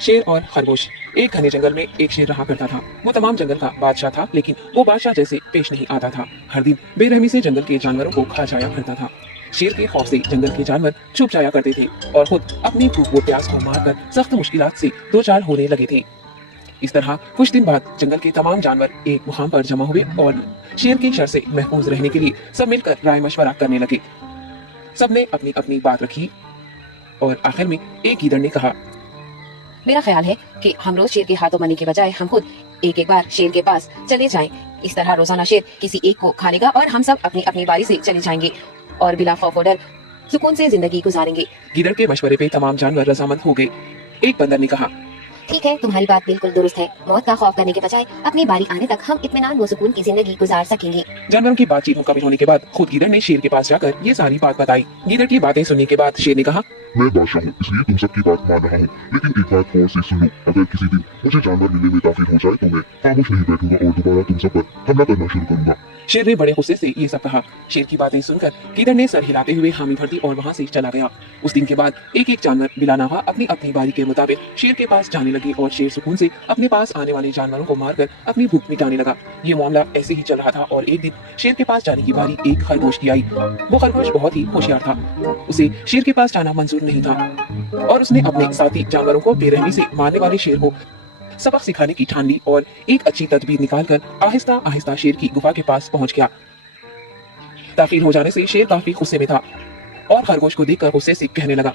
शेर और खरगोश। एक घने जंगल में एक शेर रहा करता था। वो तमाम जंगल का बादशाह था, लेकिन वो बादशाह जैसे पेश नहीं आता था। हर दिन बेरहमी से जंगल के जानवरों को खा जाया करता था। शेर के खौफ से जंगल के जानवर छुप जाया करते थे और खुद अपनी भूख व प्यास को मारकर सख्त मुश्किलात से दो चार होने लगे थे। इस तरह कुछ दिन बाद जंगल के तमाम जानवर एक मुकाम पर जमा हुए और शेर के शर से महफूज रहने के लिए सब मिलकर राय मशवरा करने लगे। सबने अपनी अपनी बात रखी और आखिर में एक गीदड़ ने कहा, मेरा ख्याल है कि हम रोज शेर के हाथों मरने के बजाय हम खुद एक एक बार शेर के पास चले जाएं। इस तरह रोजाना शेर किसी एक को खा लेगा और हम सब अपनी अपनी बारी से चले जाएंगे और बिना खौफ व डर सुकून से जिंदगी गुजारेंगे। गीदड़ के मशवरे पे तमाम जानवर रजामंद हो गए। एक बंदर ने कहा, ठीक है, तुम्हारी बात बिल्कुल दुरुस्त है। मौत का खौफ करने के बजाय अपनी बारी आने तक हम इत्मीनान व सुकून की जिंदगी गुजार सकेंगे। जानवरों की बातचीत मुकम्मल होने के बाद खुद गीदड़ ने शेर के पास जाकर ये सारी बात बताई। गीदड़ की बातें सुनने के बाद शेर ने कहा, मैं बादशाह हूँ, इसलिए तुम सबकी बात मान रहा हूँ, लेकिन एक बात गौर से सुन लो। अगर किसी दिन मुझे जानवर मिलने में ताखिर हो जाए तो मैं खामोश नहीं बैठूंगा और दोबारा तुम सब पर हमला करना शुरू करूंगा। शेर ने बड़े गुस्से से ये सब कहा। शेर की बातें सुनकर गीदड़ ने सर हिलाते हुए हामी भर दी और वहाँ से चला गया। उस दिन के बाद एक एक जानवर बिला नागा अपनी अपनी बारी के मुताबिक शेर के पास जाने लगे और शेर सुकून से अपने पास आने वाले जानवरों को मारकर अपनी भूख मिटाने लगा। ये मामला ऐसे ही चल रहा था और एक दिन शेर के पास जाने की बारी एक खरगोश की आई। वो खरगोश बहुत ही होशियार था। उसे शेर के पास जाना मंजूर नहीं था और उसने अपने साथी जानवरों को बेरहमी से मारने वाले शेर को सबक सिखाने की ठान ली और एक अच्छी तदबीर निकालकर आहिस्ता आहिस्ता शेर की गुफा के पास पहुंच गया। ताखिर हो जाने से शेर काफी गुस्से में था और खरगोश को देखकर गुस्से से कहने लगा,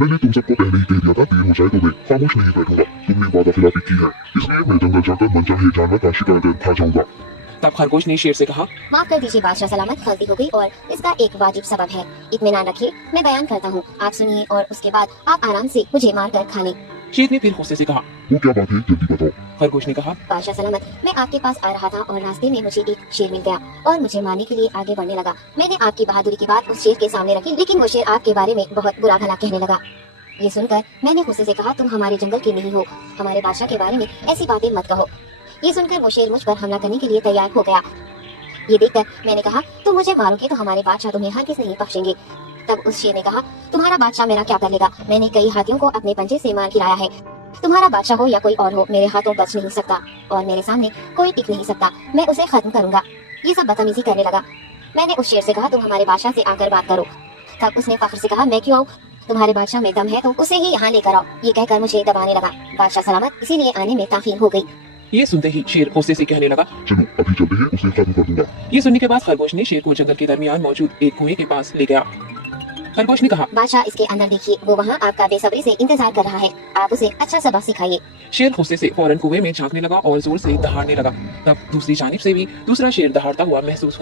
मैंने तुम सबको पहले ही कह दिया था, देर हो जाए तो मैं खामोश नहीं बैठूंगा। तुमने वादा खिलाफी की है, इसलिए मैं जंगल जाकर मनचाहे जानवर का शिकार कर खा जाऊंगा। तब खरगोश ने शेर से कहा, माफ कर दीजिए बादशाह सलामत, गलती हो गई और इसका एक वाजिब सबब है। इत्मीनान रखिए, मैं बयान करता हूँ, आप सुनिए और उसके बाद आप आराम से मुझे मार कर खा लें। शेर ने फिर गुस्से से कहा। वो क्या बात है, जल्दी बताओ। खरगोश ने कहा, बादशाह सलामत, मैं आपके पास आ रहा था और रास्ते में मुझे एक शेर मिल गया और मुझे मारने के लिए आगे बढ़ने लगा। मैंने आपकी बहादुरी की बात उस शेर के सामने रखी, लेकिन वो शेर आपके बारे में बहुत बुरा भला कहने लगा। ये सुनकर मैंने गुस्से से कहा, तुम हमारे जंगल के नहीं हो, हमारे बादशाह के बारे में ऐसी बातें मत कहो। ये सुनकर वो शेर मुझ पर हमला करने के लिए तैयार हो गया। ये देखकर मैंने कहा, तुम मुझे मारोगे तो हमारे बादशाह तुम्हें हरगिज़ नहीं बख्शेंगे। तब उस शेर ने कहा, तुम्हारा बादशाह मेरा क्या कर लेगा? मैंने कई हाथियों को अपने पंजे से मार गिराया है। तुम्हारा बादशाह हो या कोई और हो, मेरे हाथों बच नहीं सकता और मेरे सामने कोई टिक नहीं सकता। मैं उसे खत्म करूंगा। ये सब बदतमीजी करने लगा। मैंने उस शेर से कहा, तुम हमारे बादशाह से आकर बात करो। तब उसने फख्र से कहा, मैं क्यों आऊँ? तुम्हारे बादशाह में दम है तो उसे ही यहाँ लेकर आओ। ये कहकर मुझे दबाने लगा। बादशाह सलामत, इसीलिए आने में ताखीर हो गई। ये सुनते ही शेर गुस्से से कहने लगा, चलो अभी चलते हैं, उसे खत्म कर दूंगा। ये सुनने के बाद खरगोश ने शेर को जंगल के दरमियान मौजूद एक कुएं के पास ले गया। खरगोश ने कहा, बादशाह इसके अंदर देखिए, वो वहाँ आपका बेसब्री से इंतजार कर रहा है। आप उसे अच्छा सबक सिखाइए। शेर गुस्से से फौरन कुएं में झांकने लगा और जोर से दहाड़ने लगा। तब दूसरी जानिब से भी दूसरा शेर दहाड़ता हुआ महसूस